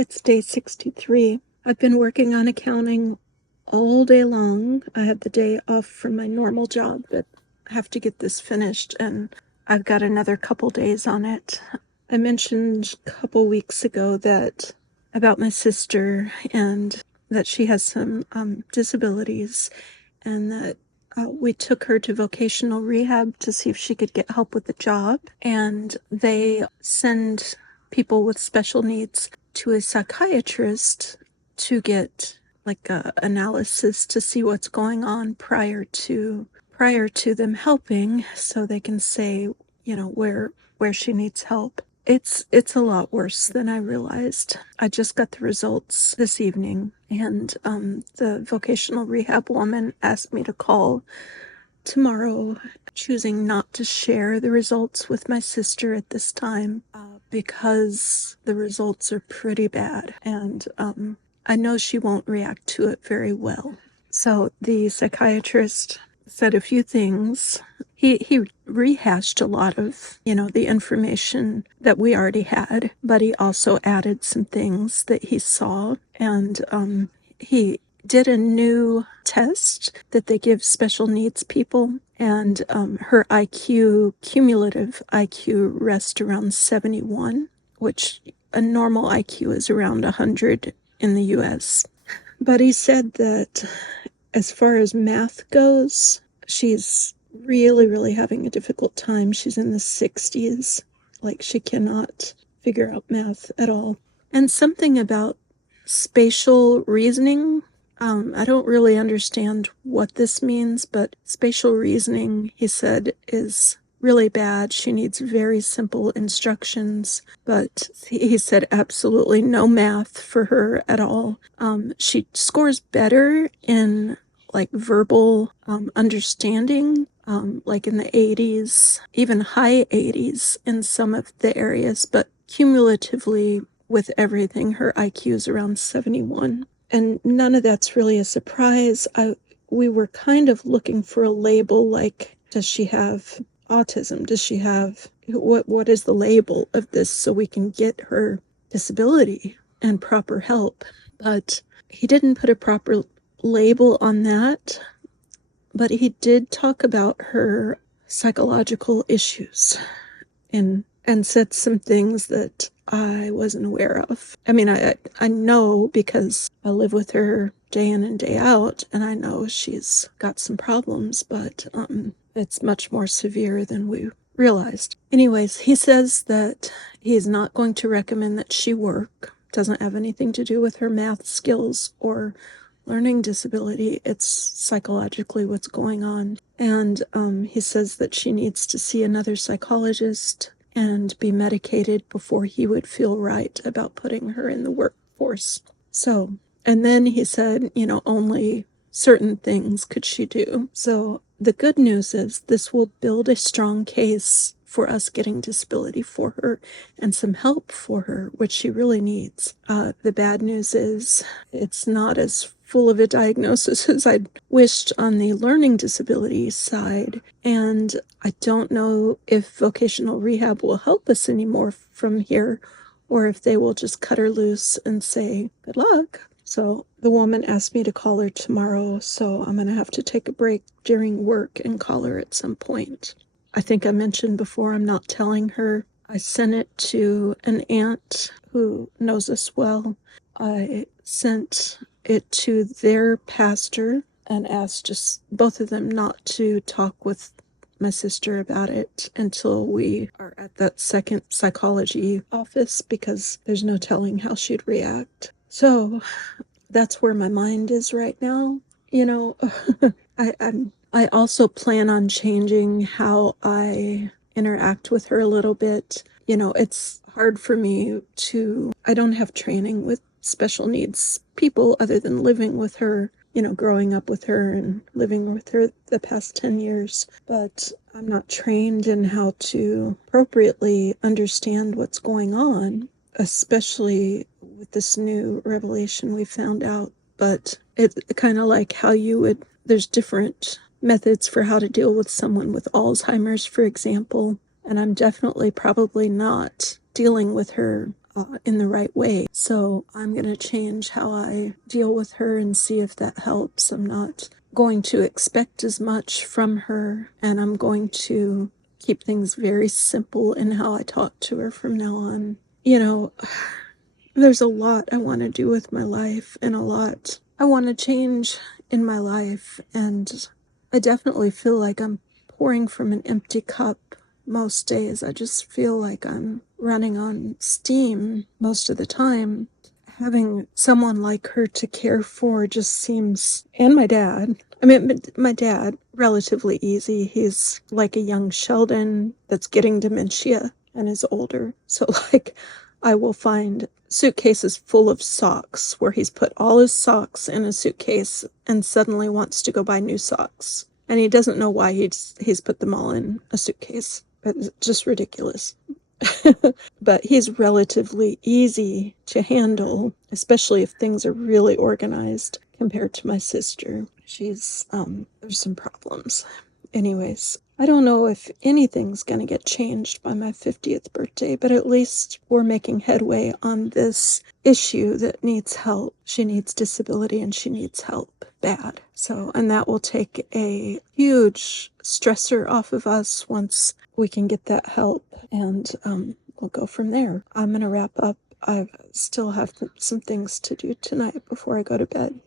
It's day 63. I've been working on accounting all day long. I had the day off from my normal job, but I have to get this finished, and I've got another couple days on it. I mentioned a couple weeks ago that about my sister and that she has some disabilities, and that we took her to vocational rehab to see if she could get help with the job. And they send people with special needs to a psychiatrist to get like a analysis to see what's going on prior to them helping, so they can say, where she needs help. It's a lot worse than I realized. I just got the results this evening, and the vocational rehab woman asked me to call tomorrow, choosing not to share the results with my sister at this time, because the results are pretty bad, and I know she won't react to it very well. So the psychiatrist said a few things. He rehashed a lot of, the information that we already had, but he also added some things that he saw, and he did a new test that they give special needs people, and her cumulative IQ rests around 71, which a normal IQ is around 100 in the US. But he said that as far as math goes, she's really, really having a difficult time. She's in the 60s. Like, she cannot figure out math at all. And something about spatial reasoning. I don't really understand what this means, but spatial reasoning, he said, is really bad. She needs very simple instructions, but he said absolutely no math for her at all. She scores better in like verbal understanding, like in the 80s, even high 80s in some of the areas, but cumulatively with everything, her IQ is around 71. And none of that's really a surprise. We were kind of looking for a label, like, does she have autism? Does she have, what is the label of this, so we can get her disability and proper help? But he didn't put a proper label on that, but he did talk about her psychological issues and said some things that I wasn't aware of. I mean, I know because I live with her day in and day out, and I know she's got some problems, but it's much more severe than we realized. Anyways, he says that he's not going to recommend that she work. Doesn't have anything to do with her math skills or learning disability. It's psychologically what's going on. And he says that she needs to see another psychologist and be medicated before he would feel right about putting her in the workforce. So, and then he said, only certain things could she do. So the good news is this will build a strong case for us getting disability for her and some help for her, which she really needs. The bad news is it's not as full of a diagnosis as I'd wished on the learning disability side. And I don't know if vocational rehab will help us anymore from here, or if they will just cut her loose and say, good luck. So the woman asked me to call her tomorrow, so I'm going to have to take a break during work and call her at some point. I think I mentioned before, I'm not telling her. I sent it to an aunt who knows us well. I sent it to their pastor and asked just both of them not to talk with my sister about it until we are at that second psychology office, because there's no telling how she'd react. So that's where my mind is right now. I also plan on changing how I interact with her a little bit. It's hard for me I don't have training with special needs people other than living with her, growing up with her and living with her the past 10 years. But I'm not trained in how to appropriately understand what's going on, especially with this new revelation we found out. But it's kind of like how there's different methods for how to deal with someone with Alzheimer's, for example. And I'm definitely probably not dealing with her in the right way. So I'm going to change how I deal with her and see if that helps. I'm not going to expect as much from her, and I'm going to keep things very simple in how I talk to her from now on. You know, there's a lot I want to do with my life and a lot I want to change in my life. And I definitely feel like I'm pouring from an empty cup most days. I just feel like I'm running on steam most of the time. Having someone like her to care for just seems, and my dad. I mean, my dad, relatively easy. He's like a young Sheldon that's getting dementia and is older. So, like, I will find suitcases full of socks where he's put all his socks in a suitcase and suddenly wants to go buy new socks. And he doesn't know why he's put them all in a suitcase. It's just ridiculous. But he's relatively easy to handle, especially if things are really organized compared to my sister. There's some problems. Anyways, I don't know if anything's going to get changed by my 50th birthday, but at least we're making headway on this issue that needs help. She needs disability and she needs help bad. So, and that will take a huge stressor off of us once we can get that help, and we'll go from there. I'm going to wrap up. I still have some things to do tonight before I go to bed.